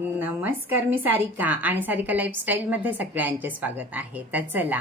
नमस्कार, मी सारिका आणि सारिका लाईफस्टाईल मध्ये सगळ्यांचे स्वागत आहे। तर चला,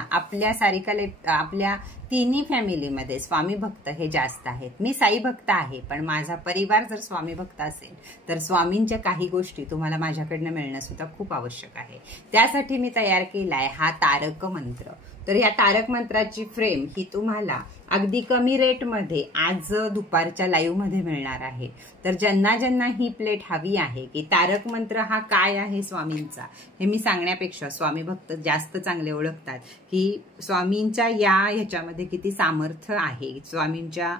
आपल्या तिन्ही फॅमिलीमध्ये स्वामी भक्त हे जास्त आहेत। मी साई भक्त आहे, पण माझा परिवार जर स्वामी भक्त असेल तर स्वामींच्या काही गोष्टी तुम्हाला माझ्याकडनं मिळणं सुद्धा खूप आवश्यक आहे। त्यासाठी मी तयार केलाय हा तारक मंत्र। तर या तारक मंत्राची फ्रेम ही तुम्हाला अगदी कमी रेट मध्ये आज दुपारच्या लाईव्ह मध्ये मिळणार आहे। तर ज्यांना ही प्लेट हवी आहे की तारक मंत्र हा काय आहे स्वामींचा, हे मी सांगण्यापेक्षा स्वामी भक्त जास्त चांगले ओळखतात की स्वामींच्या ह्याच्यामध्ये किती सामर्थ्य आहे, स्वामींच्या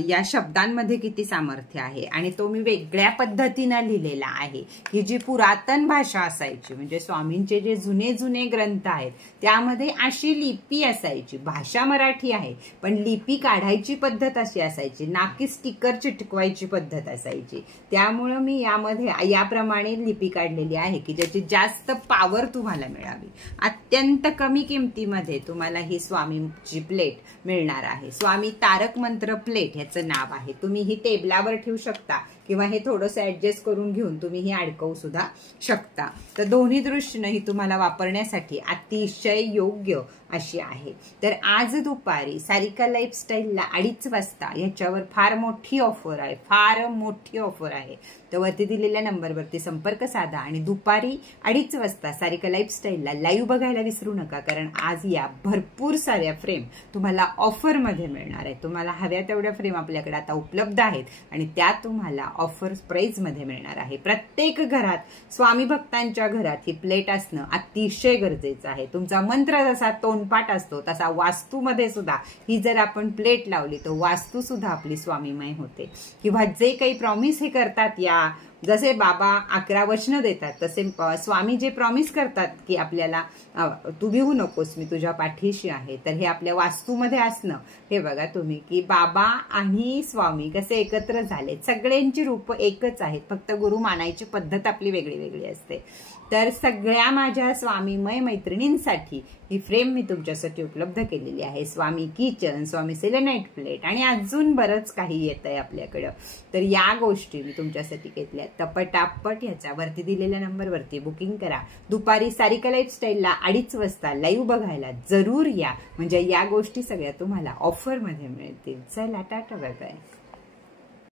या शब्दांमध्ये किती सामर्थ्य आहे। आणि तो मी वेगळ्या पद्धतीने लिहिलेला आहे की जी पुरातन भाषा असायची, म्हणजे स्वामींचे जे जुने ग्रंथ आहेत त्यामध्ये अशी लिपी असायची। भाषा मराठी आहे पण लिपी काढायची पद्धत अशी असायची, ना की स्टिकर चिटकवायची पद्धत असायची। त्यामुळे मी यामध्ये याप्रमाणे लिपी काढलेली आहे की ज्याची जास्त पॉवर तुम्हाला मिळावी। अत्यंत कमी किमतीमध्ये तुम्हाला ही स्वामींची प्लेट मिळणार आहे। स्वामी तारक मंत्र प्लेट ह्याचं नाव आहे। तुम्ही ही टेबलावर ठेवू शकता किंवा हे थोडंसं ऍडजस्ट करून घेऊन तुम्ही ही अडकवू सुद्धा शकता। तर दोन्ही दृष्टीने ही तुम्हाला वापरण्यासाठी अतिशय योग्य अशी आहे। तर आज दुपारी सारिका लाईफस्टाईलला 2:30 वाजता याच्यावर फार मोठी ऑफर आहे। तर वरती दिलेल्या नंबरवरती संपर्क साधा आणि दुपारी 2:30 वाजता सारिका लाईफस्टाईलला लाईव्ह बघायला विसरू नका, कारण आज या भरपूर साऱ्या फ्रेम तुम्हाला ऑफर मध्ये मिळणार आहे। तुम्हाला हव्या तेवढ्या फ्रेम आपल्याकडे आता उपलब्ध आहेत आणि त्या तुम्हाला ऑफर प्राइस मध्ये मिळणार आहे। प्रत्येक घरात, स्वामी भक्तांच्या घरात ही प्लेट असणं अतिशय गरजेचं आहे। तुमचा मंत्र जसा तोंडपाठ असतो तसा वास्तूमध्ये सुद्धा ही जर आपण प्लेट लावली तर वास्तू सुद्धा आपली स्वामीमय होते। किंवा जे काही प्रॉमिस हे करतात, या जसे बाबा 11 वचनं देतात तसे स्वामी जे प्रॉमिस करतात की आपल्याला तू भिवू नकोस, मी तुझ्या पाठीशी आहे। तर हे आपल्या वास्तूमध्ये असणं, हे बघा तुम्ही की बाबा आणि स्वामी कसे एकत्र झाले। सगळ्यांची रूप एकच आहेत, फक्त गुरु मानायची पद्धत आपली वेगळी असते। तर सगळ्या माझ्या स्वामीमय मैत्रिणींसाठी ही फ्रेम मी तुमच्यासाठी उपलब्ध केलेली आहे। स्वामी किचन, स्वामी सेलेनाइट प्लेट आणि अजून बरंच काही येत आहे आपल्याकडं। तर या गोष्टी मी तुमच्यासाठी घेतल्या। तर पटापट ह्याच्यावरती दिलेल्या नंबरवरती बुकिंग करा। दुपारी सारिका लाईफस्टाईलला 2:30 वाजता लाईव्ह बघायला जरूर या, म्हणजे या गोष्टी सगळ्या तुम्हाला ऑफर मध्ये मिळतील। चला, टाटा, बाय बाय।